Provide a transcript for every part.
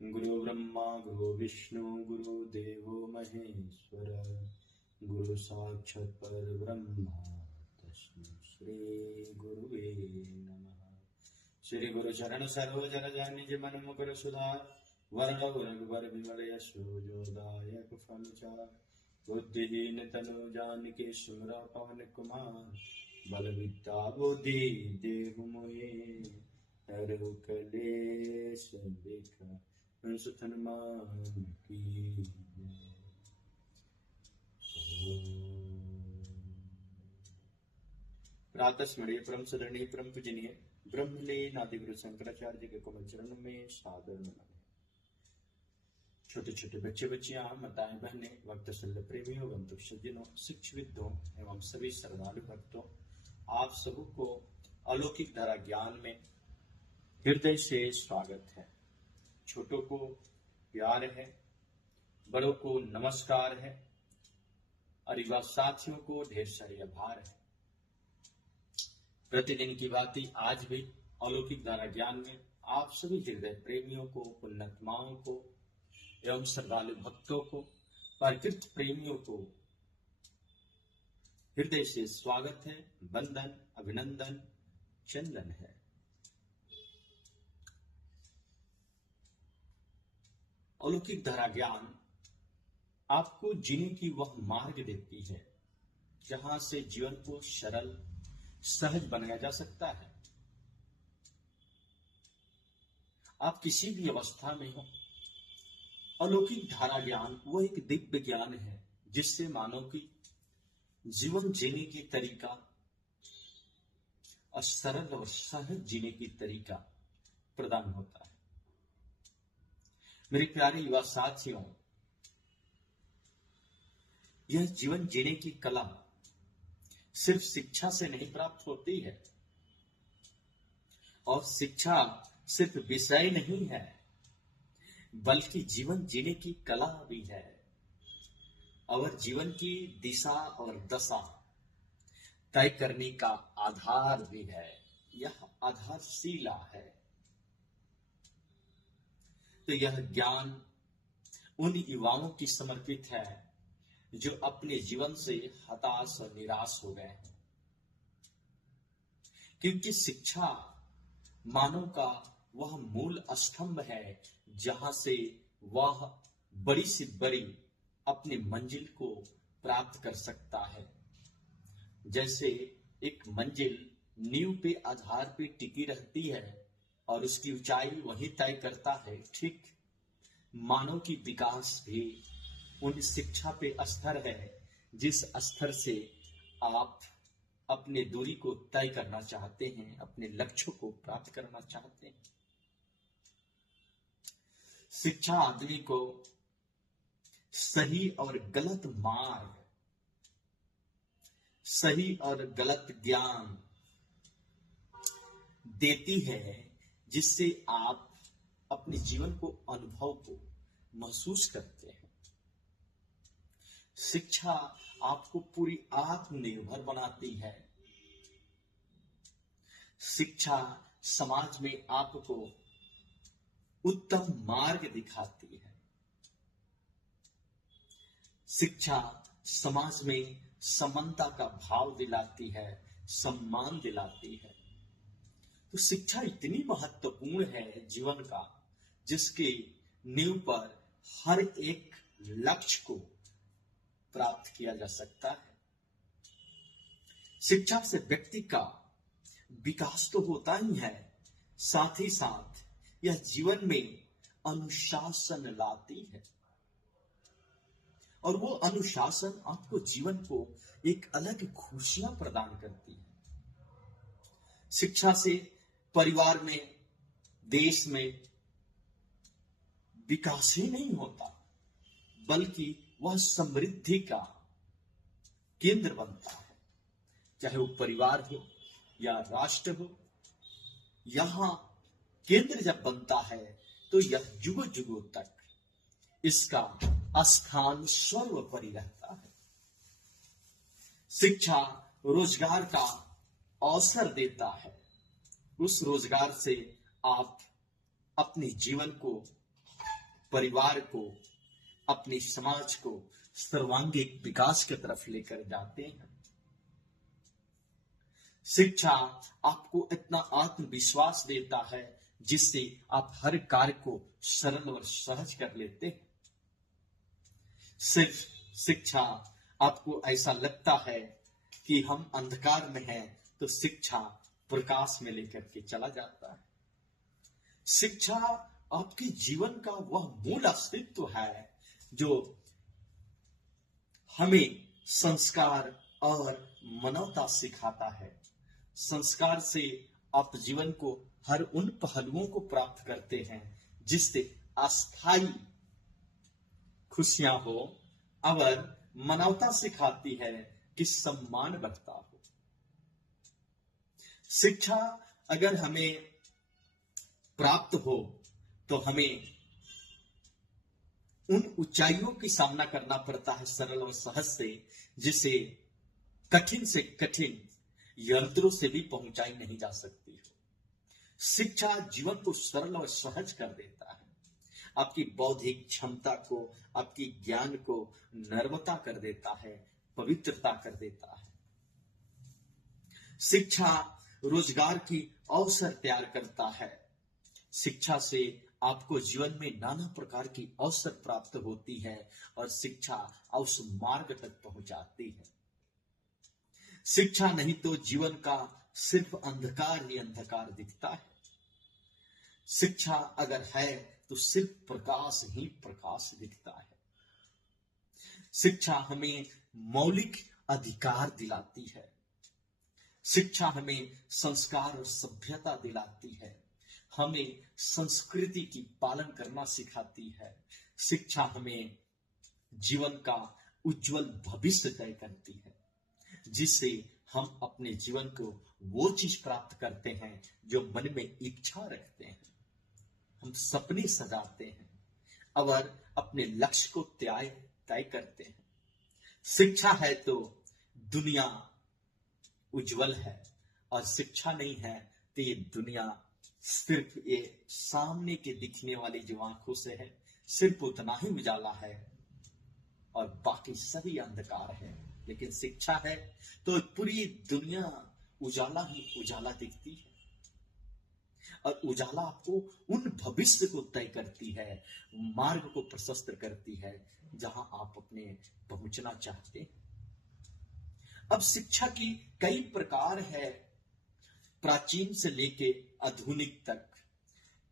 गुरु ब्रह्मा गुरु विष्णु गुरुदेवो महेश्वर गुरु साक्षात् परब्रह्म तस्मै श्री गुरुवे नमः। श्री गुरु चरण सरोज रज निज मन मुकुर सुधार वरण रघुवर विमल यशो जो दायक फलचार बुद्धिहीन तनु जानिके सुमरा पवन कुमार बल विद्या बुद्धि देहु मोहे हरहु कलेश विकार हनुमान की जय। प्रातः स्मरणीय परम सदरणीय परम पूजनीय ब्रह्मलीन आदि गुरु शंकराचार्य के कोमल चरणों में सादर नमन। छोटे छोटे बच्चे बच्चियां, माताएं बहनें, भक्त सल्ल प्रेमियों, बंधु सज्जनों, शिक्षविदों एवं सभी श्रद्धालु भक्तों, आप सबको अलौकिक धारा ज्ञान में हृदय से स्वागत है। छोटों को प्यार है, बड़ों को नमस्कार है और युवा साथियों को ढेर सारे आभार है। प्रतिदिन की भांति आज भी अलौकिक धारा ज्ञान में आप सभी हृदय प्रेमियों को, पुण्यात्माओं को एवं श्रद्धालु भक्तों को, प्रकृति प्रेमियों को हृदय से स्वागत है, वंदन, अभिनंदन, चंदन है। अलौकिक धारा ज्ञान आपको जीने की वह मार्ग देती है जहां से जीवन को सरल सहज बनाया जा सकता है। आप किसी भी अवस्था में हो, अलौकिक धारा ज्ञान वो एक दिव्य ज्ञान है जिससे मानव की जीवन जीने की तरीका और सरल और सहज जीने की तरीका प्रदान होता है। मेरे प्यारे युवा साथियों, यह जीवन जीने की कला सिर्फ शिक्षा से नहीं प्राप्त होती है और शिक्षा सिर्फ विषय नहीं है बल्कि जीवन जीने की कला भी है और जीवन की दिशा और दशा तय करने का आधार भी है। यह आधारशिला है। तो यह ज्ञान उन युवाओं की समर्पित है जो अपने जीवन से हताश और निराश हो गए हैं, क्योंकि शिक्षा मानव का वह मूल स्तंभ है जहां से वह बड़ी से बड़ी अपनी मंजिल को प्राप्त कर सकता है। जैसे एक मंजिल नींव पे आधार पे टिकी रहती है और उसकी ऊंचाई वही तय करता है, ठीक मानव की विकास भी उन शिक्षा पे स्तर है जिस स्तर से आप अपने दूरी को तय करना चाहते हैं, अपने लक्ष्य को प्राप्त करना चाहते हैं। शिक्षा आदमी को सही और गलत मार्ग, सही और गलत ज्ञान देती है जिससे आप अपने जीवन को, अनुभव को महसूस करते हैं। शिक्षा आपको पूरी आत्मनिर्भर बनाती है। शिक्षा समाज में आपको उत्तम मार्ग दिखाती है। शिक्षा समाज में समानता का भाव दिलाती है, सम्मान दिलाती है। तो शिक्षा इतनी महत्वपूर्ण है जीवन का, जिसके नींव पर हर एक लक्ष्य को प्राप्त किया जा सकता है। शिक्षा से व्यक्ति का विकास तो होता ही है, साथ ही साथ यह जीवन में अनुशासन लाती है और वो अनुशासन आपको जीवन को एक अलग खुशियां प्रदान करती है। शिक्षा से परिवार में, देश में विकास ही नहीं होता बल्कि वह समृद्धि का केंद्र बनता है। चाहे वो परिवार हो या राष्ट्र हो, यहां केंद्र जब बनता है तो यह युगों युगों तक इसका स्थान सर्वोपरि रहता है। शिक्षा रोजगार का अवसर देता है। उस रोजगार से आप अपने जीवन को परिवार को, अपने समाज को सर्वांगीण विकास की तरफ लेकर जाते हैं। शिक्षा आपको इतना आत्मविश्वास देता है जिससे आप हर कार्य को सरल और सहज कर लेते हैं। सिर्फ शिक्षा आपको ऐसा लगता है कि हम अंधकार में हैं, तो शिक्षा प्रकाश में लेकर के चला जाता है। शिक्षा आपके जीवन का वह मूल अस्तित्व है जो हमें संस्कार और मानवता सिखाता है। संस्कार से आप जीवन को हर उन पहलुओं को प्राप्त करते हैं जिससे अस्थाई खुशियां हो, और मानवता सिखाती है कि सम्मान बढ़ता हो। शिक्षा अगर हमें प्राप्त हो तो हमें उन ऊंचाइयों की सामना करना पड़ता है सरल और सहज से, जिसे कठिन से कठिन यंत्रों से भी पहुंचाई नहीं जा सकती है। शिक्षा जीवन को सरल और सहज कर देता है, आपकी बौद्धिक क्षमता को, आपकी ज्ञान को नर्मता कर देता है, पवित्रता कर देता है। शिक्षा रोजगार की अवसर तैयार करता है। शिक्षा से आपको जीवन में नाना प्रकार की अवसर प्राप्त होती है और शिक्षा उस मार्ग तक पहुंचाती है। शिक्षा नहीं तो जीवन का सिर्फ अंधकार ही अंधकार दिखता है। शिक्षा अगर है तो सिर्फ प्रकाश ही प्रकाश दिखता है। शिक्षा हमें मौलिक अधिकार दिलाती है। शिक्षा हमें संस्कार और सभ्यता दिलाती है, हमें संस्कृति की पालन करना सिखाती है। शिक्षा हमें जीवन का उज्जवल भविष्य तय करती है, जिससे हम अपने जीवन को वो चीज प्राप्त करते हैं जो मन में इच्छा रखते हैं। हम सपने सजाते हैं और अपने लक्ष्य को तय करते हैं। शिक्षा है तो दुनिया उज्जवल है, और शिक्षा नहीं है तो ये दुनिया सिर्फ ये सामने के दिखने वाली जो आंखों से है, सिर्फ उतना ही उजाला है और बाकी सभी अंधकार है। लेकिन शिक्षा है तो पूरी दुनिया उजाला ही उजाला दिखती है, और उजाला आपको उन भविष्य को तय करती है, मार्ग को प्रशस्त करती है जहां आप अपने पहुंचना चाहते हैं। अब शिक्षा की कई प्रकार है, प्राचीन से लेके आधुनिक तक।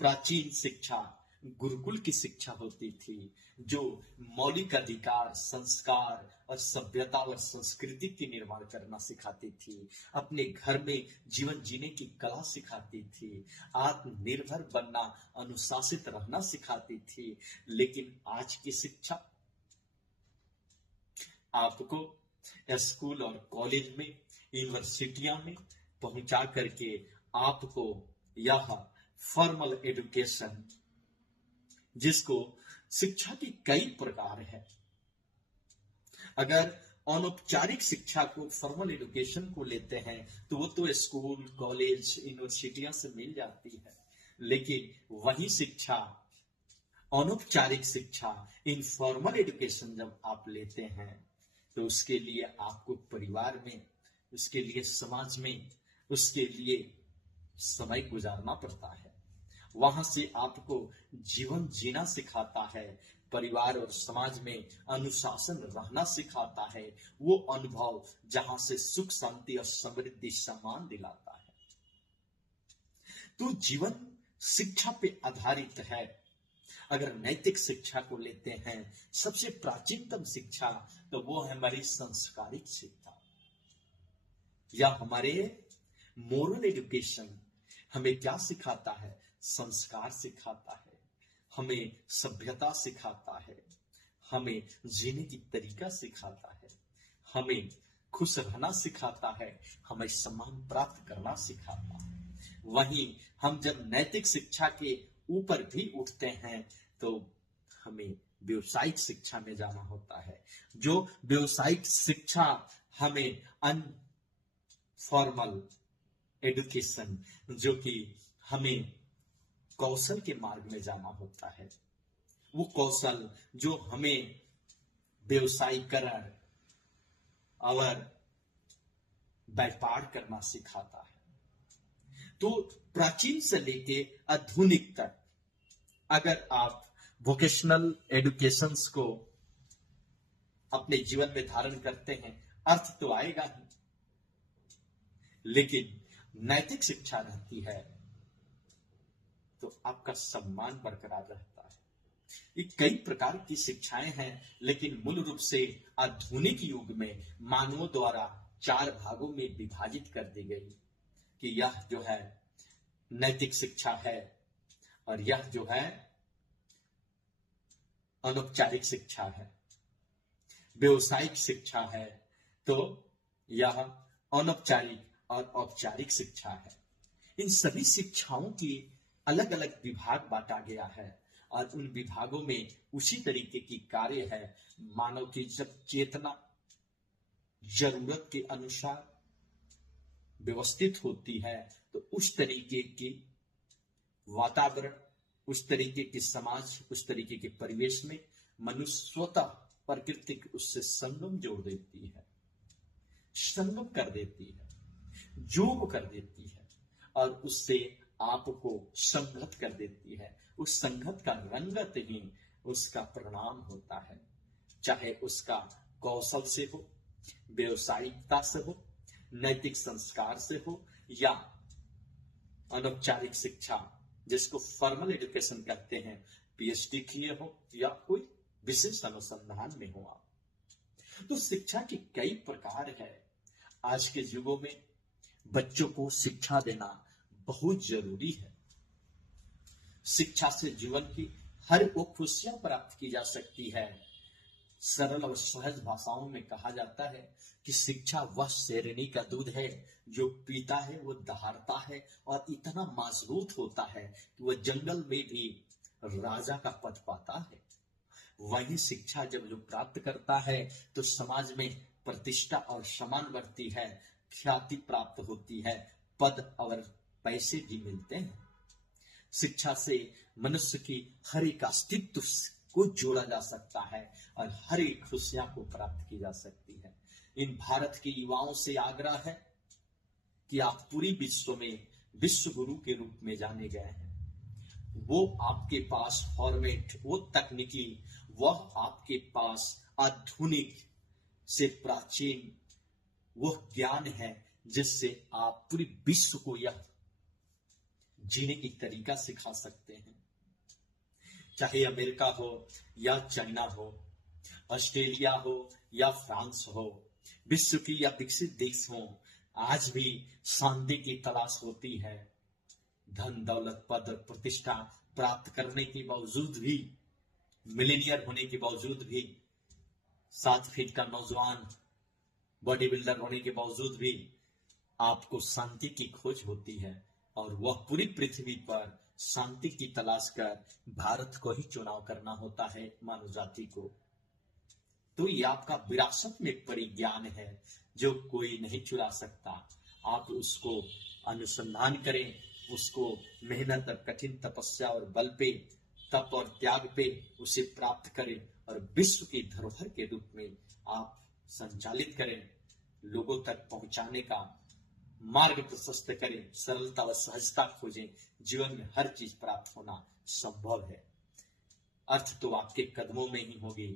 प्राचीन शिक्षा गुरुकुल की शिक्षा होती थी, जो मौलिक अधिकार, संस्कार और सभ्यता और संस्कृति की निर्माण करना सिखाती थी, अपने घर में जीवन जीने की कला सिखाती थी, आत्मनिर्भर बनना, अनुशासित रहना सिखाती थी। लेकिन आज की शिक्षा आपको स्कूल और कॉलेज में, यूनिवर्सिटियां में पहुंचा करके आपको यह फॉर्मल एजुकेशन, जिसको शिक्षा की कई प्रकार है। अगर अनौपचारिक शिक्षा को, फॉर्मल एजुकेशन को लेते हैं तो वो तो स्कूल, कॉलेज, यूनिवर्सिटियां से मिल जाती है। लेकिन वही शिक्षा, अनौपचारिक शिक्षा, इनफॉर्मल एजुकेशन जब आप लेते हैं तो उसके लिए आपको परिवार में, उसके लिए समाज में, उसके लिए समय गुजारना पड़ता है। वहां से आपको जीवन जीना सिखाता है, परिवार और समाज में अनुशासन रहना सिखाता है, वो अनुभव जहां से सुख, शांति और समृद्धि सम्मान दिलाता है। तो जीवन शिक्षा पे आधारित है। अगर नैतिक शिक्षा को लेते हैं, सबसे प्राचीनतम शिक्षा तो वो है हमारी संस्कारिक शिक्षा, या हमारे मोरल एजुकेशन। हमें क्या सिखाता है? संस्कार सिखाता है, हमें सभ्यता सिखाता है, हमें जीने की तरीका सिखाता है, हमें खुश रहना सिखाता है, हमें सम्मान प्राप्त करना सिखाता है। वहीं हम जब नैतिक शिक्षा के ऊपर भी उठते हैं तो हमें व्यवसायिक शिक्षा में जाना होता है। जो व्यवसायिक शिक्षा हमें अनफॉर्मल एजुकेशन, जो कि हमें कौशल के मार्ग में जाना होता है, वो कौशल जो हमें व्यवसायीकरण और व्यापार करना सिखाता है। तो प्राचीन से लेके आधुनिक तक अगर आप वोकेशनल एजुकेशंस को अपने जीवन में धारण करते हैं, अर्थ तो आएगा ही, लेकिन नैतिक शिक्षा रहती है तो आपका सम्मान बरकरार रहता है। ये कई प्रकार की शिक्षाएं हैं, लेकिन मूल रूप से आधुनिक युग में मानवों द्वारा 4 भागों में विभाजित कर दी गई कि यह जो है नैतिक शिक्षा है, और यह जो है अनौपचारिक शिक्षा है, व्यवसायिक शिक्षा है, तो यह अनौपचारिक और औपचारिक शिक्षा है। इन सभी शिक्षाओं की अलग अलग विभाग बांटा गया है, और उन विभागों में उसी तरीके की कार्य है। मानव की जब चेतना जरूरत के अनुसार व्यवस्थित होती है, तो उस तरीके की वातावरण, उस तरीके की समाज, उस तरीके के परिवेश में मनुष्य स्वतः प्रकृति उससे संगम जोड़ देती है, संगम कर देती है, जोग कर देती है, और उससे आपको संगत कर देती है। उस संगत का रंगत ही उसका परिणाम होता है, चाहे उसका कौशल से हो, व्यवसायिकता से हो, नैतिक संस्कार से हो, या अनौपचारिक शिक्षा जिसको फॉर्मल एजुकेशन कहते हैं, पीएचडी किए हो या कोई विशेष अनुसंधान में हो आप। तो शिक्षा की कई प्रकार है। आज के युगों में बच्चों को शिक्षा देना बहुत जरूरी है। शिक्षा से जीवन की हर वो खुशियां प्राप्त की जा सकती है। सरल और सहज भाषाओं में कहा जाता है कि शिक्षा वह शेरनी का दूध है जो पीता है वो दहाड़ता है और इतना मजबूत होता है कि वह जंगल में भी राजा का पद पाता है। वही शिक्षा जब जो प्राप्त करता है तो समाज में प्रतिष्ठा और सम्मान बढ़ती है, ख्याति प्राप्त होती है, पद और पैसे भी मिलते हैं। शिक्षा से मनुष्य की हर एक अस्तित्व को जोड़ा जा सकता है और हर एक खुशियां को प्राप्त की जा सकती है। इन भारत के युवाओं से आग्रह है कि आप पूरी विश्व में विश्व गुरु के रूप में जाने गए हैं। वो आपके पास फॉर्मेट, वो तकनीकी, वह आपके पास आधुनिक से प्राचीन वह ज्ञान है जिससे आप पूरी विश्व को यह जीने की तरीका सिखा सकते हैं। चाहे अमेरिका हो या चाइना हो, ऑस्ट्रेलिया हो या फ्रांस हो, विश्व की या विकसित देश हो, आज भी शांति की तलाश होती है। धन दौलत पद प्रतिष्ठा प्राप्त करने के बावजूद भी, मिलेनियर होने के बावजूद भी, 7 फीट का नौजवान बॉडी बिल्डर होने के बावजूद भी आपको शांति की खोज होती है, और वह पूरी पृथ्वी पर शांति की तलाश कर भारत को ही चुनाव करना होता है, मानव जाति को। तो ये आपका विरासत में परिज्ञान है जो कोई नहीं चुरा सकता। आप उसको अनुसंधान करें, उसको मेहनत और कठिन तपस्या और बल पे, तप और त्याग पे उसे प्राप्त करें और विश्व की धरोहर के रूप में आप संचालित करें, लोगों तक पहुंचाने का मार्ग प्रशस्त करें, सरलता व सहजता खोजें। जीवन में हर चीज प्राप्त होना संभव है। अर्थ तो आपके कदमों में ही होगी,